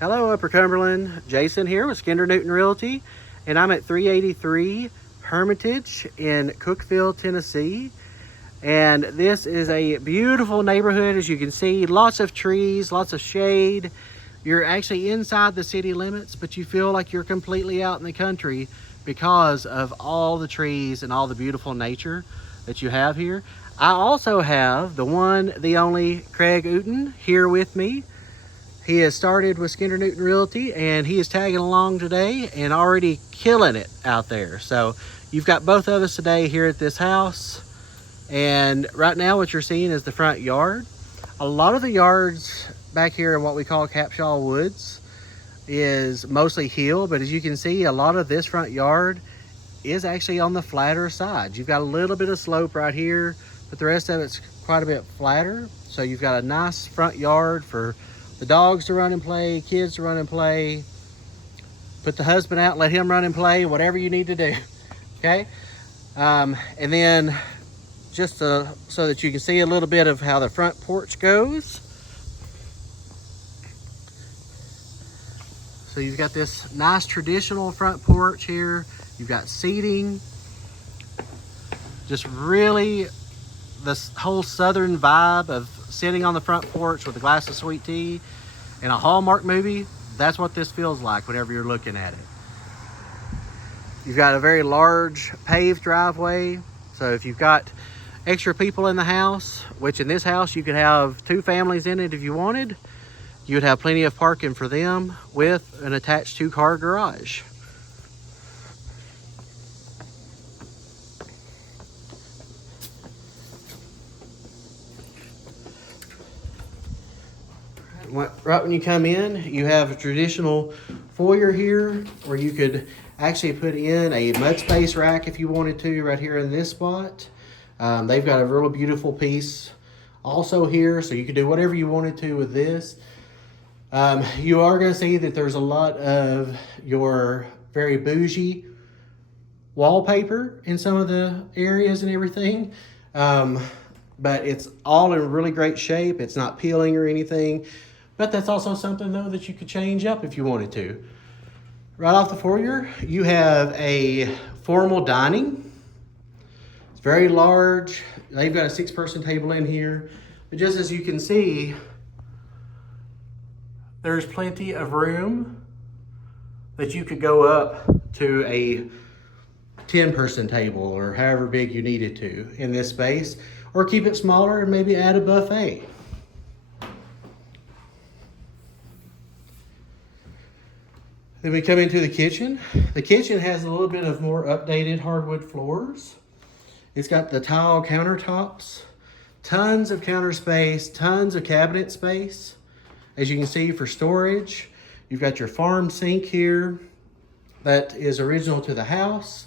Hello, Upper Cumberland. Jason here with Skender Newton Realty, and I'm at 383 Hermitage in Cookeville, Tennessee. And this is a beautiful neighborhood, as you can see. Lots of trees, lots of shade. You're actually inside the city limits, but you feel like you're completely out in the country because of all the trees and all the beautiful nature that you have here. I also have the one, the only Craig Newton here with me. He has started with Skender Newton Realty, and he is tagging along today and already killing it out there. So you've got both of us today here at this house. And right now what you're seeing is the front yard. A lot of the yards back here in what we call Capshaw Woods is mostly hill, but as you can see, a lot of this front yard is actually on the flatter side. You've got a little bit of slope right here, but the rest of it's quite a bit flatter. So you've got a nice front yard for the dogs to run and play, kids to run and play. Put the husband out, let him run and play, whatever you need to do, okay? And then just so that you can see a little bit of how the front porch goes. So you've got this nice traditional front porch here. You've got seating. Just really this whole southern vibe of sitting on the front porch with a glass of sweet tea and a Hallmark movie. That's what this feels like whenever you're looking at it. You've got a very large paved driveway. So if you've got extra people in the house, which in this house you could have 2 families in it if you wanted, you would have plenty of parking for them with an attached 2-car garage. Right when you come in, you have a traditional foyer here where you could actually put in a mud space rack if you wanted to, right here in this spot. They've got a really beautiful piece also here, so you could do whatever you wanted to with this. You are going to see that there's a lot of your very bougie wallpaper in some of the areas and everything. But it's all in really great shape. It's not peeling or anything. But that's also something, though, that you could change up if you wanted to. Right off the foyer, you have a formal dining. It's very large. They've got a 6-person table in here. But just as you can see, there's plenty of room that you could go up to a 10-person table or however big you needed to in this space, or keep it smaller and maybe add a buffet. Then we come into the kitchen. The kitchen has a little bit of more updated hardwood floors. It's got the tile countertops, tons of counter space, tons of cabinet space. As you can see, for storage, you've got your farm sink here that is original to the house.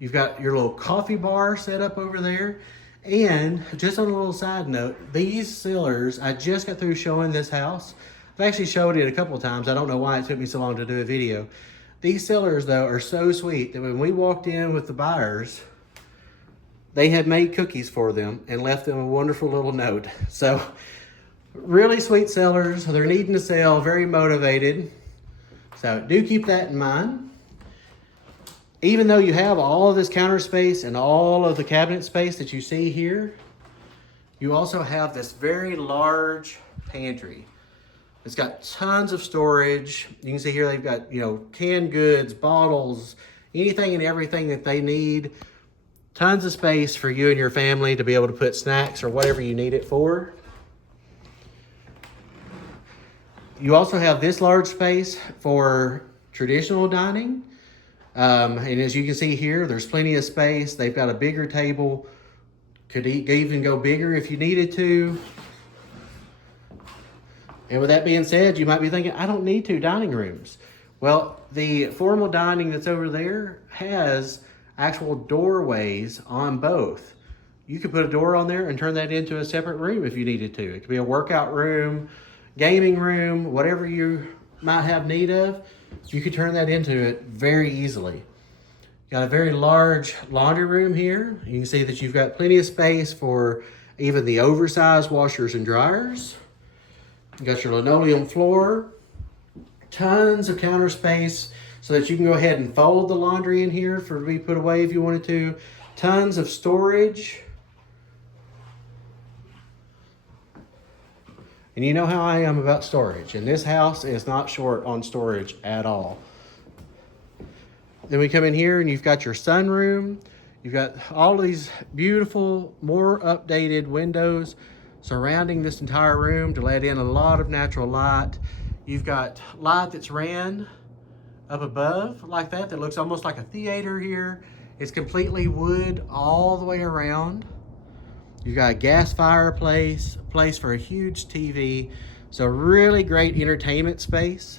You've got your little coffee bar set up over there. And just on a little side note, these cellars, I just got through showing this house. I've actually showed it a couple of times. I don't know why it took me so long to do a video. These cellars, though, are so sweet that when we walked in with the buyers, they had made cookies for them and left them a wonderful little note. So really sweet sellers. They're needing to sell, very motivated. So do keep that in mind. Even though you have all of this counter space and all of the cabinet space that you see here, you also have this very large pantry. It's got tons of storage. You can see here they've got, canned goods, bottles, anything and everything that they need. Tons of space for you and your family to be able to put snacks or whatever you need it for. You also have this large space for traditional dining. And as you can see here, there's plenty of space. They've got a bigger table. Could even go bigger if you needed to. And with that being said, you might be thinking, I don't need 2 dining rooms. Well, the formal dining that's over there has actual doorways on both. You could put a door on there and turn that into a separate room if you needed to. It could be a workout room, gaming room, whatever you might have need of. You could turn that into it very easily. Got a very large laundry room here. You can see that you've got plenty of space for even the oversized washers and dryers. You got your linoleum floor. tons of counter space so that you can go ahead and fold the laundry in here for to be put away if you wanted to. Tons of storage. And you know how I am about storage, and this house is not short on storage at all. Then we come in here and you've got your sunroom. You've got all of these beautiful, more updated windows surrounding this entire room to let in a lot of natural light. You've got light that's ran up above like that looks almost like a theater here. It's completely wood all the way around. You've got a gas fireplace, a place for a huge TV. So really great entertainment space.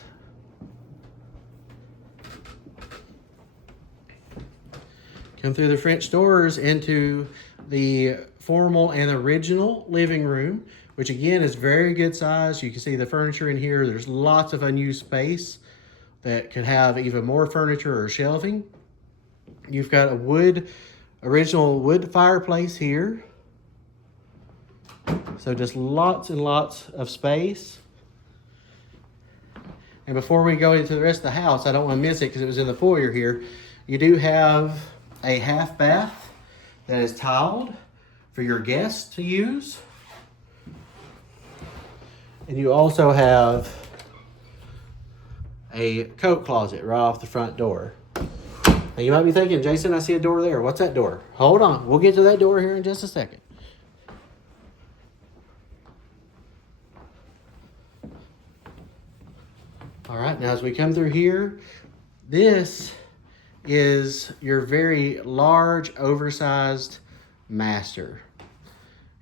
Come through the French doors into the formal and original living room, which again is very good size. You can see the furniture in here. There's lots of unused space that could have even more furniture or shelving. You've got a original wood fireplace here. So just lots and lots of space. And before we go into the rest of the house, I don't want to miss it because it was in the foyer here. You do have a half bath that is tiled for your guests to use. And you also have a coat closet right off the front door. Now you might be thinking, Jason, I see a door there. What's that door? Hold on, we'll get to that door here in just a second. All right, now as we come through here, this is your very large, oversized master.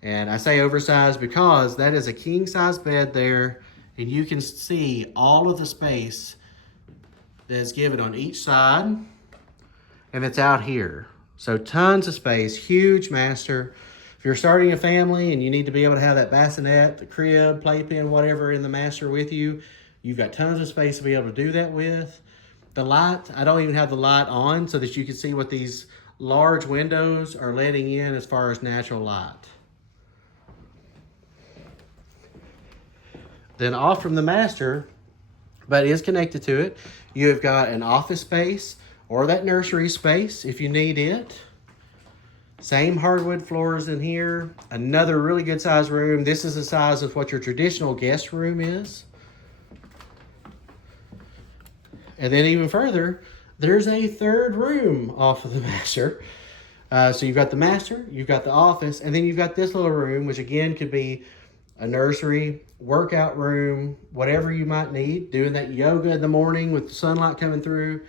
And I say oversized because that is a king-size bed there, and you can see all of the space that's given on each side, and it's out here. So tons of space, huge master. If you're starting a family and you need to be able to have that bassinet, the crib, playpen, whatever in the master with you, you've got tons of space to be able to do that with. The light, I don't even have the light on so that you can see what these large windows are letting in as far as natural light. Then off from the master, but is connected to it, you have got an office space or that nursery space if you need it. Same hardwood floors in here. Another really good size room. This is the size of what your traditional guest room is. And then even further, there's a third room off of the master. So you've got the master, you've got the office, and then you've got this little room, which again could be a nursery, workout room, whatever you might need, doing that yoga in the morning with the sunlight coming through.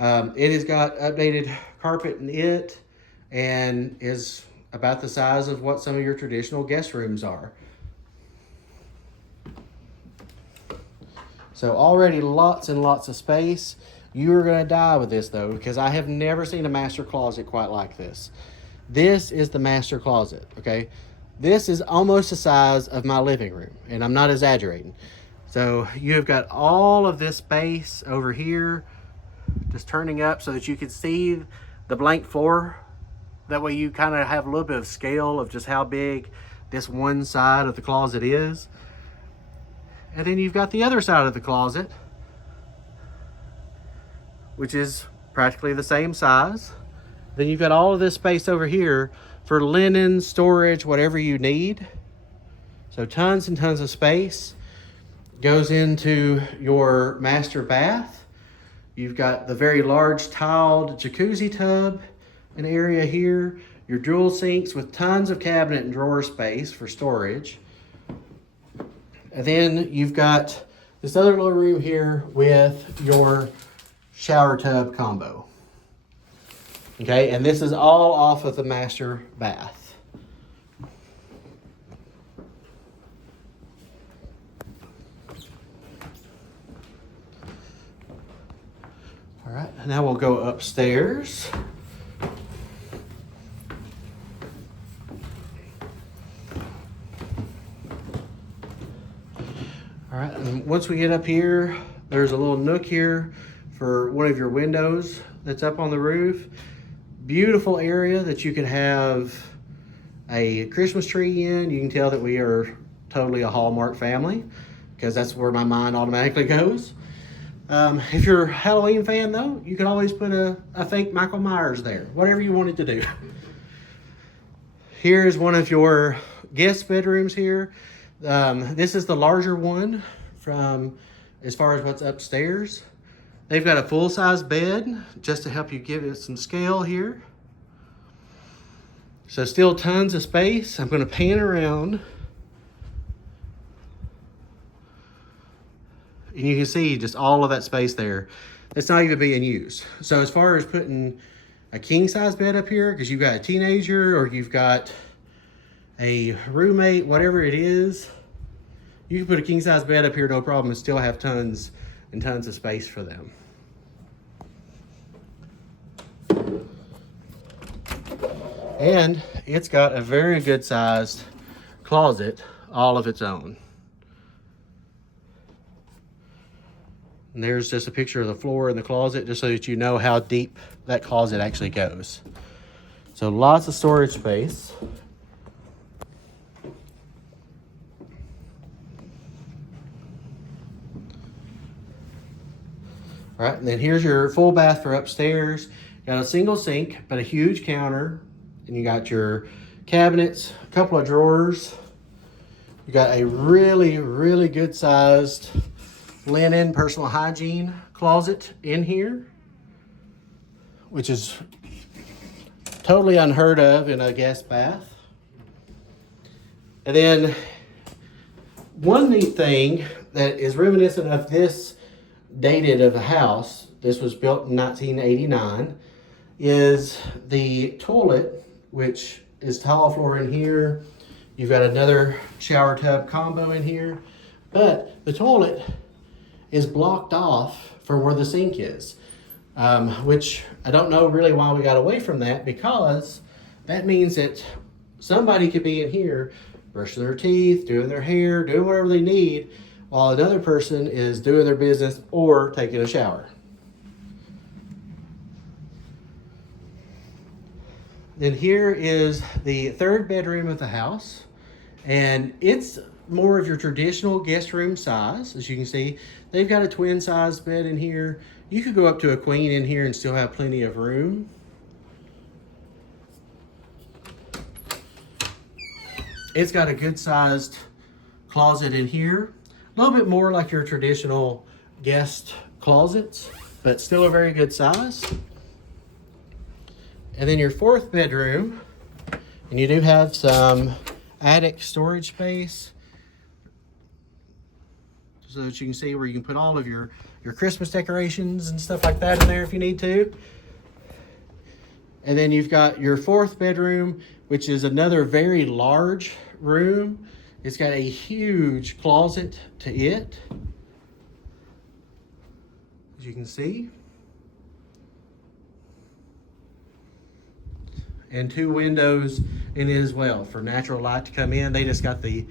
It has got updated carpet in it and is about the size of what some of your traditional guest rooms are. So already lots and lots of space. You are going to die with this though, because I have never seen a master closet quite like this. This is the master closet, okay? This is almost the size of my living room, and I'm not exaggerating. So you have got all of this space over here, just turning up so that you can see the blank floor. That way you kind of have a little bit of scale of just how big this one side of the closet is. And then you've got the other side of the closet, which is practically the same size. Then you've got all of this space over here for linen, storage, whatever you need. So tons and tons of space. Goes into your master bath. You've got the very large tiled jacuzzi tub, an area here. Your dual sinks with tons of cabinet and drawer space for storage. And then you've got this other little room here with your shower tub combo. Okay, and this is all off of the master bath. All right, now we'll go upstairs. All right, and once we get up here, there's a little nook here for one of your windows that's up on the roof. Beautiful area that you could have a Christmas tree in. You can tell that we are totally a Hallmark family because that's where my mind automatically goes. If you're a Halloween fan though, you can always put a fake Michael Myers there, whatever you wanted to do. Here's one of your guest bedrooms here. This is the larger one from as far as what's upstairs. They've got a full-size bed just to help you give it some scale here. So still tons of space. I'm going to pan around. And you can see just all of that space there. That's not even being used. So as far as putting a king-size bed up here, because you've got a teenager or you've got a roommate, whatever it is, you can put a king-size bed up here, no problem, and still have tons and tons of space for them. And it's got a very good sized closet all of its own. And there's just a picture of the floor in the closet just so that you know how deep that closet actually goes. So lots of storage space. All right, and then here's your full bath for upstairs. Got a single sink, but a huge counter. And you got your cabinets, a couple of drawers. You got a really, really good sized linen personal hygiene closet in here, which is totally unheard of in a guest bath. And then one neat thing that is reminiscent of this dated of a house, this was built in 1989, is the toilet, which is tile floor in here. You've got another shower tub combo in here, but the toilet is blocked off from where the sink is, which I don't know really why we got away from that, because that means that somebody could be in here brushing their teeth, doing their hair, doing whatever they need, while another person is doing their business or taking a shower. Then here is the third bedroom of the house, and it's more of your traditional guest room size. As you can see, they've got a twin size bed in here. You could go up to a queen in here and still have plenty of room. It's got a good sized closet in here. A little bit more like your traditional guest closets, but still a very good size. And then your fourth bedroom, and you do have some attic storage space so that you can see where you can put all of your Christmas decorations and stuff like that in there if you need to. And then you've got your fourth bedroom, which is another very large room. It's got a huge closet to it, as you can see. And two windows in it as well for natural light to come in. They just got the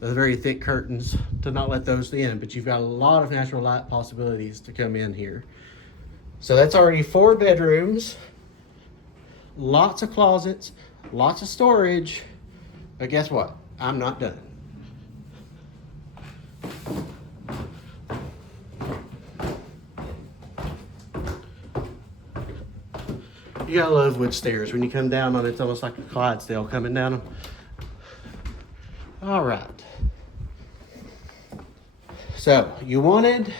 very thick curtains to not let those in, but you've got a lot of natural light possibilities to come in here. So that's already 4 bedrooms, lots of closets, lots of storage, but guess what? I'm not done. You gotta love wood stairs. When you come down on it, it's almost like a Clydesdale coming down them. All right. So you wanted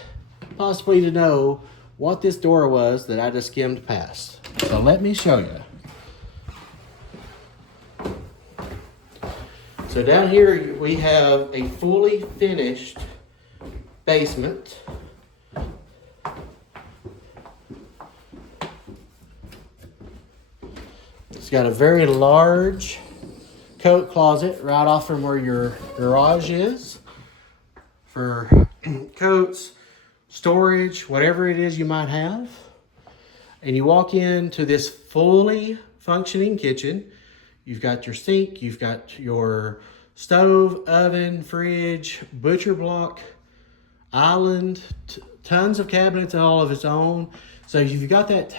possibly to know what this door was that I just skimmed past. So let me show you. So down here we have a fully finished basement. It's got a very large coat closet right off from where your garage is for coats, storage, whatever it is you might have. And you walk into this fully functioning kitchen. You've got your sink, you've got your stove, oven, fridge, butcher block, island, tons of cabinets all of its own. So you've got that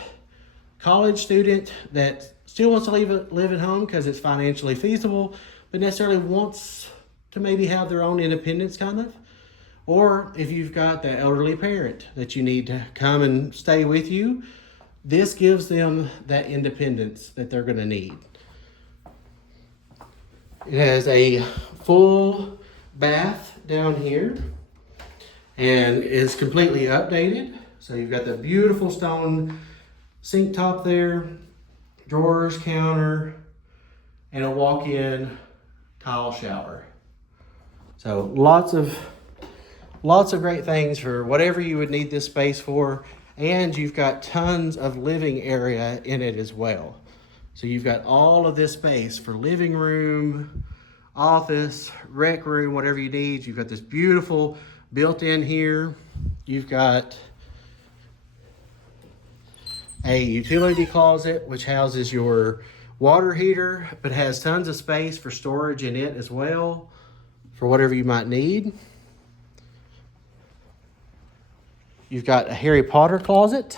college student that still wants to live at home because it's financially feasible, but necessarily wants to maybe have their own independence kind of. Or if you've got the elderly parent that you need to come and stay with you, this gives them that independence that they're going to need. It has a full bath down here and is completely updated. So you've got the beautiful stone sink top there, drawers, counter, and a walk-in tile shower. So lots of great things for whatever you would need this space for. And you've got tons of living area in it as well. So you've got all of this space for living room, office, rec room, whatever you need. You've got this beautiful built-in here. You've got a utility closet, which houses your water heater, but has tons of space for storage in it as well, for whatever you might need. You've got a Harry Potter closet.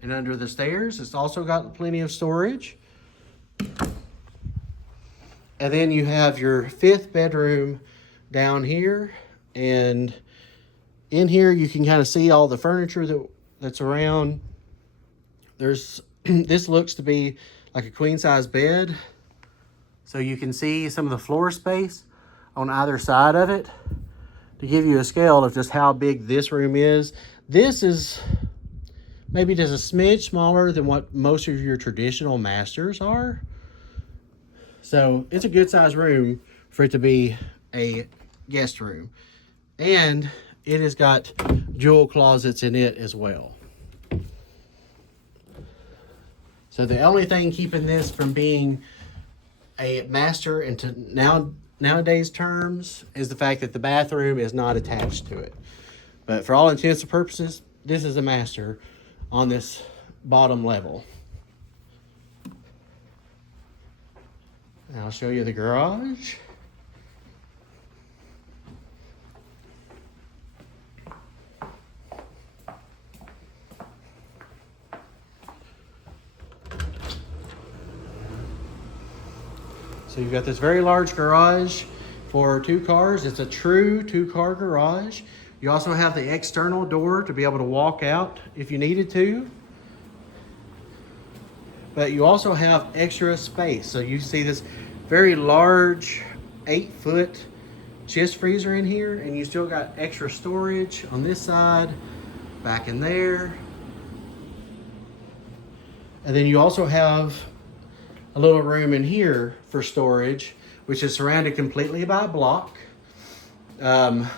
And under the stairs, it's also got plenty of storage. And then you have your 5th bedroom down here. And in here, you can kind of see all the furniture that's around. There's this looks to be like a queen size bed. So you can see some of the floor space on either side of it to give you a scale of just how big this room is. This is maybe just a smidge smaller than what most of your traditional masters are. So it's a good size room for it to be a guest room. And it has got jewel closets in it as well. So the only thing keeping this from being a master into nowadays terms is the fact that the bathroom is not attached to it. But for all intents and purposes, this is a master on this bottom level. And I'll show you the garage. So you've got this very large garage for 2 cars. It's a true 2-car garage. You also have the external door to be able to walk out if you needed to. But you also have extra space. So you see this very large 8-foot chest freezer in here, and you still got extra storage on this side, back in there. And then you also have a little room in here for storage, which is surrounded completely by a block. And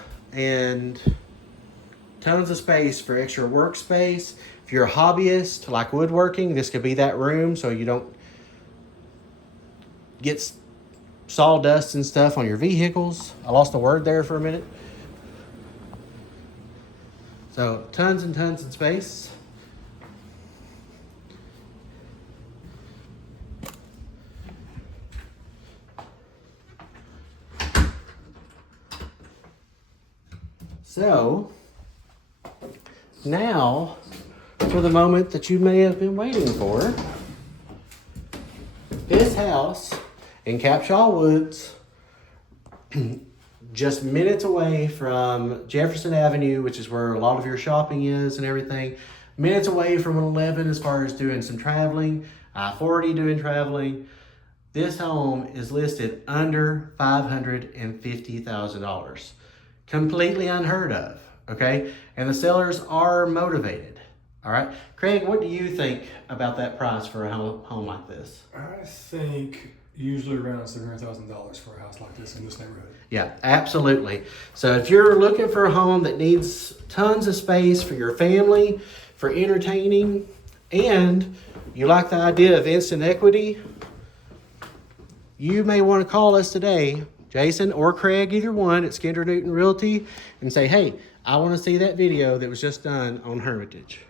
tons of space for extra workspace. If you're a hobbyist like woodworking, this could be that room so you don't get sawdust and stuff on your vehicles. I lost the word there for a minute. So tons and tons of space. So now for the moment that you may have been waiting for. This house in Capshaw Woods, just minutes away from Jefferson Avenue, which is where a lot of your shopping is and everything. Minutes away from 11 as far as doing some traveling, I-40 doing traveling. This home is listed under $550,000. Completely unheard of, okay? And the sellers are motivated, all right? Craig, what do you think about that price for a home like this? I think usually around $700,000 for a house like this in this neighborhood. Yeah, absolutely. So if you're looking for a home that needs tons of space for your family, for entertaining, and you like the idea of instant equity, you may want to call us today, Jason or Craig, either one, at Skender Newton Realty, and say, hey, I want to see that video that was just done on Hermitage.